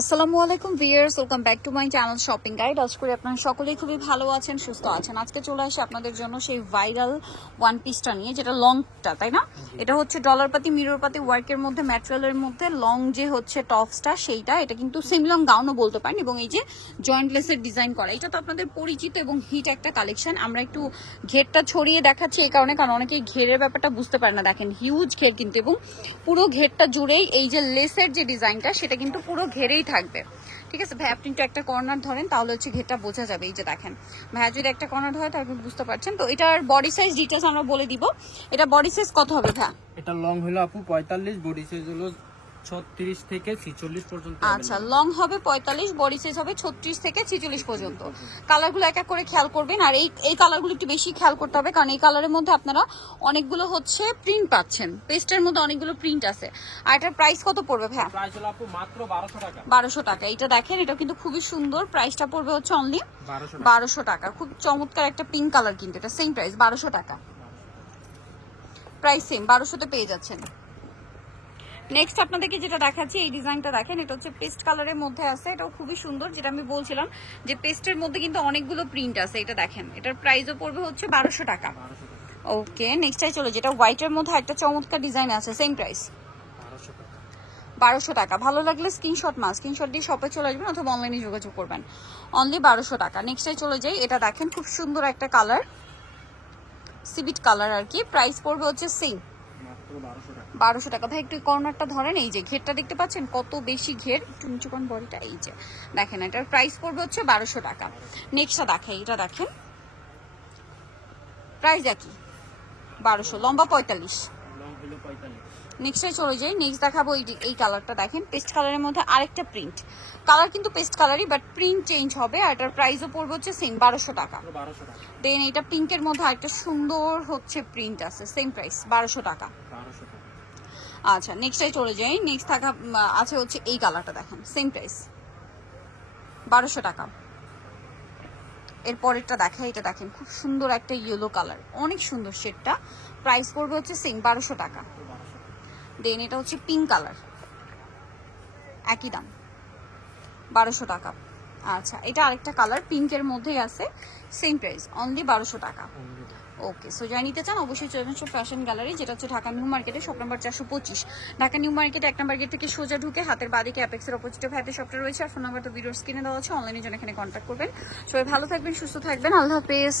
আসসালামু আলাইকুম viewers, welcome back to my channel shopping guide. আশা করি আপনারা সকলেই খুবই ভালো আছেন, সুস্থ আছেন। আজকে চলে আসি আপনাদের জন্য সেই ভাইরাল ওয়ান পিসটা নিয়ে, যেটা লংটা, তাই না? এটা হচ্ছে ডলারপাতি মিররপাতি ওয়ার্কের মধ্যে, ম্যাটেরিয়ালের মধ্যে লং যে হচ্ছে টপসটা সেইটা, এটা কিন্তু সেমি লং গাউনও বলতে পারেন, এবং এই যে জয়েন্টলেসের ডিজাইন করা, এটা তো আপনাদের পরিচিত এবং হিট একটা কালেকশন। আমরা একটু ঘেরটা ছড়িয়ে দেখাচ্ছি এই কারণে, কারণ অনেকে ঘেরের ব্যাপারটা বুঝতে পারে না। দেখেন হিউজ ঘের কিন্তু, এবং পুরো ঘেরটা জুড়েই এই যে লেসের যে ডিজাইনটা সেটা কিন্তু পুরো ঘেরেই থাকবে। ঠিক আছে ভাই, আপনি একটু একটা কর্নার ধরেন, তাহলে হচ্ছে ঘেরটা বোঝা যাবে। এই যে দেখেন ভাইয়া যদি একটা কর্নার ধরে তাহলে বুঝতে পারছেন। তো এটার বডি সাইজ ডিটেলস আমরা বলে দিব। এটা বডি সাইজ কত হবে ভাই? এটা লং হলো আপু 45, বডি সাইজ হলো 36 থেকে 46 পর্যন্ত। আচ্ছা, লং হবে 45, বডি সাইজ হবে 36 থেকে 46 পর্যন্ত। কালারগুলো এক এক করে খেয়াল করবেন, আর এই কালারগুলো একটু বেশি খেয়াল করতে হবে, কারণ এই কালারের মধ্যে আপনারা অনেকগুলো হচ্ছে প্রিন্ট পাচ্ছেন, পেস্টের মধ্যে অনেকগুলো প্রিন্ট আছে। আর এটার প্রাইস কত পড়বে ভাই? প্রাইস হলো আপু মাত্র 1200 টাকা। 1200 টাকা। এটা দেখেন, এটা কিন্তু খুবই সুন্দর। প্রাইসটা পড়বে হচ্ছে অনলি 1200 টাকা। খুব চমৎকার একটা পিঙ্ক কালার, কিন্তু এটা সেম প্রাইস 1200 টাকা। প্রাইস সেম 1200 পেয়ে যাচ্ছেন। নেক্সট আপনাদেরকে যেটা দেখাচ্ছি, এই ডিজাইনটা দেখেন, এটা হচ্ছে পেস্ট কালারের মধ্যে আছে। এটাও খুবই সুন্দর, যেটা আমি বলছিলাম যে পেস্টের মধ্যে কিন্তু অনেকগুলো প্রিন্ট আছে। এটা দেখেন, এটার প্রাইসও পড়বে হচ্ছে 1200 টাকা। ওকে, নেক্সটটাই চলো, যেটা হোয়াইটের মধ্যে একটা চমৎকার ডিজাইন আছে, সেম প্রাইস 1200 টাকা। ভালো লাগলে স্ক্রিনশট দিয়ে শপে চলে আসবেন অথবা অনলাইনে যোগাযোগ করবেন। অনলি 1200 টাকা। নেক্সটটাই চলে যাই, এটা দেখেন খুব সুন্দর একটা কালার, সিভিট কালার আর কি। প্রাইস পড়বে হচ্ছে সেম 1200 টাকা। ভাই একটু কর্নারটা ধরেন, এই যে ঘেরটা দেখতে পাচ্ছেন কত বেশি ঘের, একটু নিচু কোন বডিটা, এই যে দেখেন, এটার প্রাইস পড়বে হচ্ছে 1200 টাকা। নেক্সটটা দেখাই, এটা দেখেন প্রাইস একই 1200, লম্বা 45। নেক্সটে চলে যাই, নেক্সট দেখাবো এই কালারটা দেখেন, পেস্ট কালারের মধ্যে আরেকটা প্রিন্ট। কালার কিন্তু পেস্ট কালারই, বাট প্রিন্ট চেঞ্জ হবে। আর এটার প্রাইসও পড়বে হচ্ছে সেম 1200 টাকা। দেন এটা পিঙ্কের মধ্যে আরেকটা সুন্দর হচ্ছে প্রিন্ট আছে, সেম প্রাইস 1200 টাকা। আচ্ছা, নেক্সটে চলে যাই, নেক্সট থাকা আছে হচ্ছে এই কালারটা দেখেন, সেম প্রাইস 1200 টাকা। এর পরেরটা দেখা, এটা দেখেন খুব সুন্দর একটা ইয়েলো কালার, অনেক সুন্দর শেডটা। প্রাইস পড়বে হচ্ছে সেম 1200 টাকা। দেন এটা হচ্ছে পিঙ্ক কালার, একই দাম 1200 টাকা। আচ্ছা, এটা আরেকটা কালার পিঙ্কের মধ্যেই আছে, সেম প্রাইস অনলি 1200 টাকা। ওকে, সো যাই নিতে চান অবশ্যই চলে আসুন ফ্যাশন গ্যালারি, যেটা হচ্ছে ঢাকা নিউ মার্কেটে, শপ নাম্বার 425। ঢাকা নিউ মার্কেটে 1 নম্বর গেট থেকে সোজা ঢুকে হাতের বাদিকে অ্যাপেক্সের অপোজিটে ভাইদের শপটা রয়েছে। আর ফোন নাম্বার তো ভিডিওর স্ক্রিনে দেওয়া আছে, অনলাইনে জন্য এখানে কন্ট্যাক্ট করবেন। সবাই ভালো থাকবেন, সুস্থ থাকবেন, আল্লাহ হাফেজ।